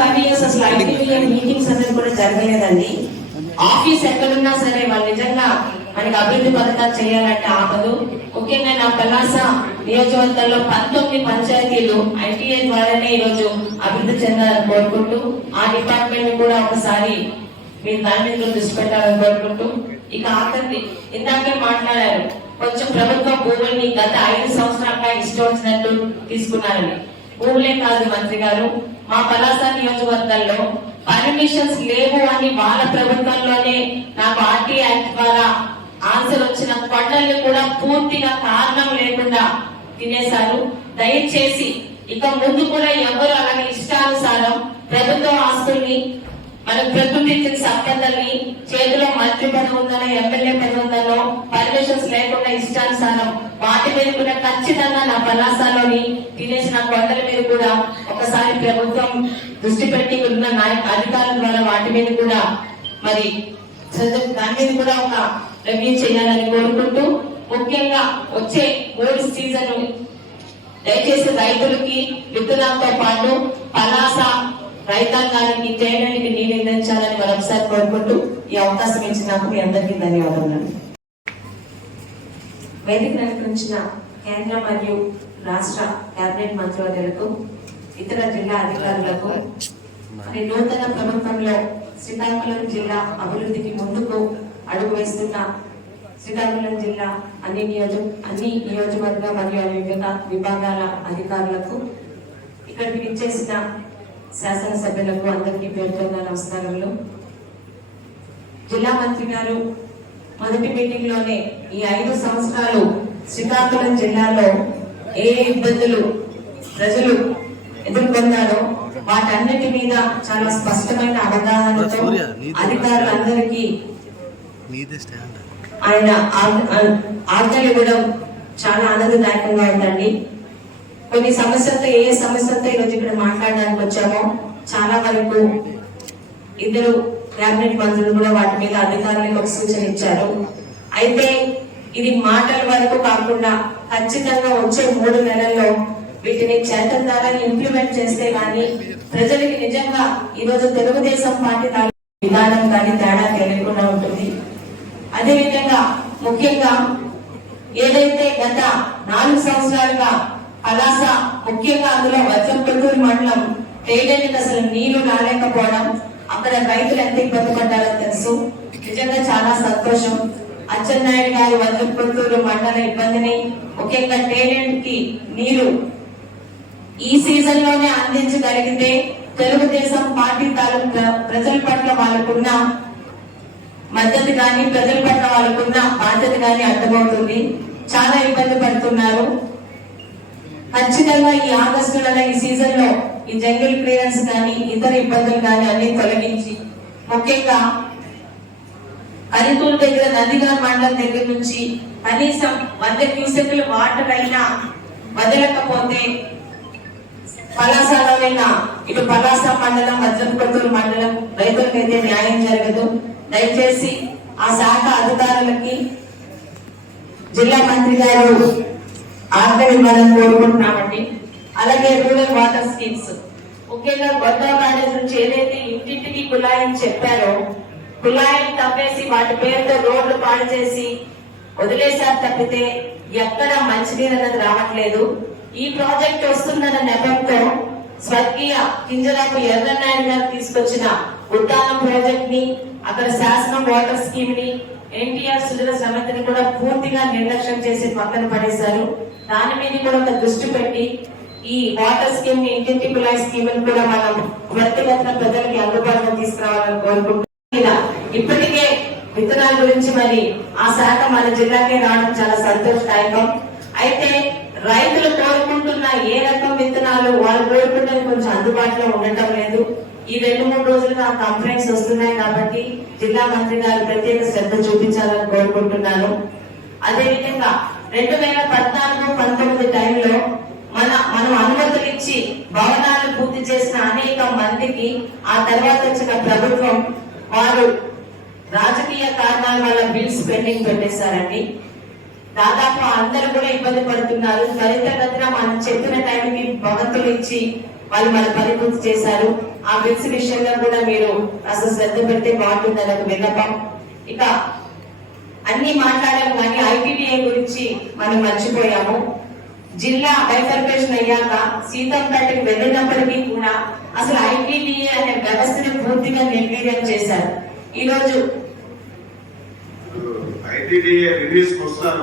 Five years అసలు ఐటీవీఎం meetings అనేది కూడా జరగలేదండి. ఆఫీస్ ఎక్కడున్నా సరే వాళ్ళు నిజంగా మనకి అభివృద్ధి పథకాలు చేయాలంటే ఆపదు. ముఖ్యంగా నా కలాస నియోజకవర్గంలో పంతొమ్మిది పంచాయతీలు ఐటీఐ ద్వారానే ఈరోజు అభివృద్ధి చెందాలని కోరుకుంటూ ఆ డిపార్ట్మెంట్ కూడా ఒకసారి మీరు దాని మీద దృష్టి పెట్టాలని కోరుకుంటూ ఇక ఆఖరి ఇందాకే మాట్లాడారు కొంచెం ప్రభుత్వ భూముల్ని గత ఐదు సంవత్సరాలుగా ఇష్టం వచ్చినట్టు తీసుకున్నారని. భూములే కాదు మంత్రి గారు మా పలాస నియోజకవర్గంలో పర్మిషన్స్ లేవు అని వాళ్ళ ప్రభుత్వంలోనే నాకు ఆర్టీ యాక్ట్ ద్వారా ఆన్సర్ వచ్చిన కొండల్ని కూడా పూర్తిగా కారణం లేకుండా తినేశారు. దయచేసి ఇక ముందు కూడా ఎవరు అలాగే ఇష్టానుసారం ప్రభుత్వ ఆస్తుల్ని మనం ప్రకృతి ఇచ్చిన సంపదల్ని చేతిలో మంత్రి పని ఉందనో ఎమ్మెల్యే పని ఉందనో పర్మిషన్స్ లేకుండా ఇష్టానుసారం వాటి మీద కూడా ఖచ్చితంగా నా పలాసాలోని తినేసిన కొండల మీద కూడా ఒకసారి ప్రభుత్వం దృష్టి పెట్టి ఉన్న నాయక అధికారుల ద్వారా వాటి మీద కూడా మరి దాని మీద కూడా ఒక రెవ్యూ చేయాలని కోరుకుంటూ ముఖ్యంగా వచ్చే మూడు సీజన్ దయచేసి రైతులకి విత్తనాలతో పాటు పలాస రైతాంగానికి చేయడానికి నీళ్ళు అందించాలని మరొకసారి కోరుకుంటూ ఈ అవకాశం ఇచ్చినప్పుడు మీ అందరికీ ధన్యవాదాలు వేదిక అలంకరించిన కేంద్ర మరియు రాష్ట్ర కేబినెట్ మంత్రివర్యులకు ఇతర జిల్లా అధికారులకు మరి నూతన ప్రభుత్వంలో శ్రీకాకుళం జిల్లా అభివృద్ధికి ముందుకు అడుగు వేస్తున్న శ్రీకాకుళం జిల్లా అన్ని నియోజ అన్ని నియోజకవర్గ మరియు వివిధ విభాగాల అధికారులకు ఇక్కడికి ఇచ్చేసిన శాసనసభ్యులకు అందరికీ పేర్కొన్న నమస్కారములు. జిల్లా మంత్రి గారు మొదటి మీటింగ్లోనే ఈ ఐదు సంవత్సరాలు శ్రీకాకుళం జిల్లాలో ఏ ఇబ్బందులు ప్రజలు ఎదుర్కొన్నారో వాటన్నిటి మీద చాలా స్పష్టమైన అవగాహనతో అధికారులందరికీ ఆయన ఆజ్ఞలు ఇవ్వడం చాలా ఆనందదాయకంగా ఉందండి. కొన్ని సమస్యలతో ఏ సమస్యలతో ఈరోజు ఇక్కడ మాట్లాడడానికి వచ్చామో చాలా వరకు ఇద్దరు కేబినెట్ మంత్రులు కూడా వాటి మీద అధికారులకు ఒక సూచన ఇచ్చారు. అయితే ఇది మాటల వరకు కాకుండా ఖచ్చితంగా వచ్చే మూడు నెలల్లో వీటిని చేతన ద్వారా ఇంప్లిమెంట్ చేస్తే గానీ ప్రజలకి నిజంగా ఈరోజు తెలుగుదేశం పార్టీ విధానం కానీ తేడా తెలియకుండా ఉంటుంది. అదేవిధంగా ముఖ్యంగా ఏదైతే గత నాలుగు సంవత్సరాలుగా పలాస ముఖ్యంగా అందులో వజ్రపల్లూరు మండలం తేలినికి అసలు నీళ్ళు రాలేకపోవడం అక్కడ రైతులు ఎంత ఇబ్బంది పడ్డారో తెలుసు. నిజంగా చాలా సంతోషం. అచ్చెన్నాయుడు గారి వజ్రపల్లూరు మండల ఇబ్బందిని ముఖ్యంగా తేలికి నీరు ఈ సీజన్లోనే అందించగలిగితే తెలుగుదేశం పార్టీ తాలూకు ప్రజల పట్ల వాళ్ళకున్న మద్దతు కానీ ప్రజల పట్ల వాళ్ళకున్న బాధ్యత కానీ అర్థమవుతుంది. చాలా ఇబ్బంది పడుతున్నారు. ఖచ్చితంగా ఈ ఆగస్టు నెల ఈ సీజన్లో ఈ జంగిల్ క్లియరెన్స్ కానీ ఇతర ఇబ్బందులు కానీ అన్ని తొలగించి ముఖ్యంగా అరితూరు దగ్గర నందిగాం మండలం దగ్గర నుంచి కనీసం వంద క్యూసెక్లు వాటర్ అయినా వదలకపోతే పలాసలోనైనా ఇటు పలాస మండలం వజ్రపట్టూరు మండలం రైతులకైతే న్యాయం జరగదు. దయచేసి ఆ శాఖ అధికారులకి జిల్లా మంత్రి గారు ఆర్థిక ఇవ్వాలని కోరుకుంటున్నామండి. అలాగే రూరల్ వాటర్ స్కీమ్స్. ముఖ్యంగా గొడవ కాలేజ్ నుంచి ఏదైతే ఇంటింటికి కుళాయిని చెప్పారో కుళాయిని తప్పేసి వాటి పేరుతో రోడ్లు పాడు చేసి వదిలేశారు తప్పితే ఎక్కడ మంచినీరు అనేది రావట్లేదు. ఈ ప్రాజెక్ట్ వస్తుందన్న నెపంతో స్వర్గీయ కింజరాపు ఎర్రనాయుడు గారు తీసుకొచ్చిన ఉద్దానం ప్రాజెక్ట్ని అక్కడ శాసనం వాటర్ స్కీమ్ని ఎన్టీఆర్ సుజల సమితిని కూడా పూర్తిగా నిర్లక్ష్యం చేసి పక్కన పడేశారు. దాని మీద కూడా ఒక దృష్టి పెట్టి ఈ వాటర్ స్కీమ్ని ఇంటింటి కులాయి స్కీమ్ని కూడా మనం వ్యక్తిగత ప్రజలకి అందుబాటులో తీసుకురావాలని కోరుకుంటున్నాం. ఇప్పటికే విత్తనాల గురించి మరి ఆ శాఖ మన జిల్లాకే రావడం చాలా సంతోషదాయకం. అయితే రైతులు కోరుకుంటున్న ఏ రకం విత్తనాలు వాళ్ళు కోరుకుంటే కొంచెం అందుబాటులో ఉండటం లేదు. ఈ రెండు మూడు రోజులుగా కంప్లైంట్స్ వస్తున్నాయి కాబట్టి జిల్లా మంత్రి గారు ప్రత్యేక శ్రద్ధ చూపించాలని కోరుకుంటున్నాను. అదేవిధంగా రెండు వేల పద్నాలుగు పంతొమ్మిది టైంలో మన మనం అనుమతులు ఇచ్చి భవనాలు పూర్తి చేసిన అనేక మందికి ఆ తర్వాత వచ్చిన ప్రభుత్వం వారు రాజకీయ కారణాల వల్ల బిల్స్ పెండింగ్ పెట్టేశారండి. దాదాపు అందరూ కూడా ఇబ్బంది పడుతున్నారు. త్వరితగతిన మనం చెప్పిన టైంకి భవంతులు ఇచ్చి వాళ్ళు మన పని పూర్తి చేశారు. ఆ బిల్స్ విషయంలో కూడా మీరు అసలు శ్రద్ధ పెడితే బాగుంటుందని ఒక విన్నపం. ఇక అన్ని మాట్లాడాము కానీ ఐటీడీఏ గురించి మనం మర్చిపోయాము. జిల్లా బైఫర్కేషన్ అయ్యాక సీతంపేటకి వెళ్ళినప్పటికీ కూడా అసలు ఐటీడీఏ అనే వ్యవస్థను పూర్తిగా నిర్వీర్యం చేశారు. ఈరోజు ఐటీడీఏ రిలీజ్ వస్తారు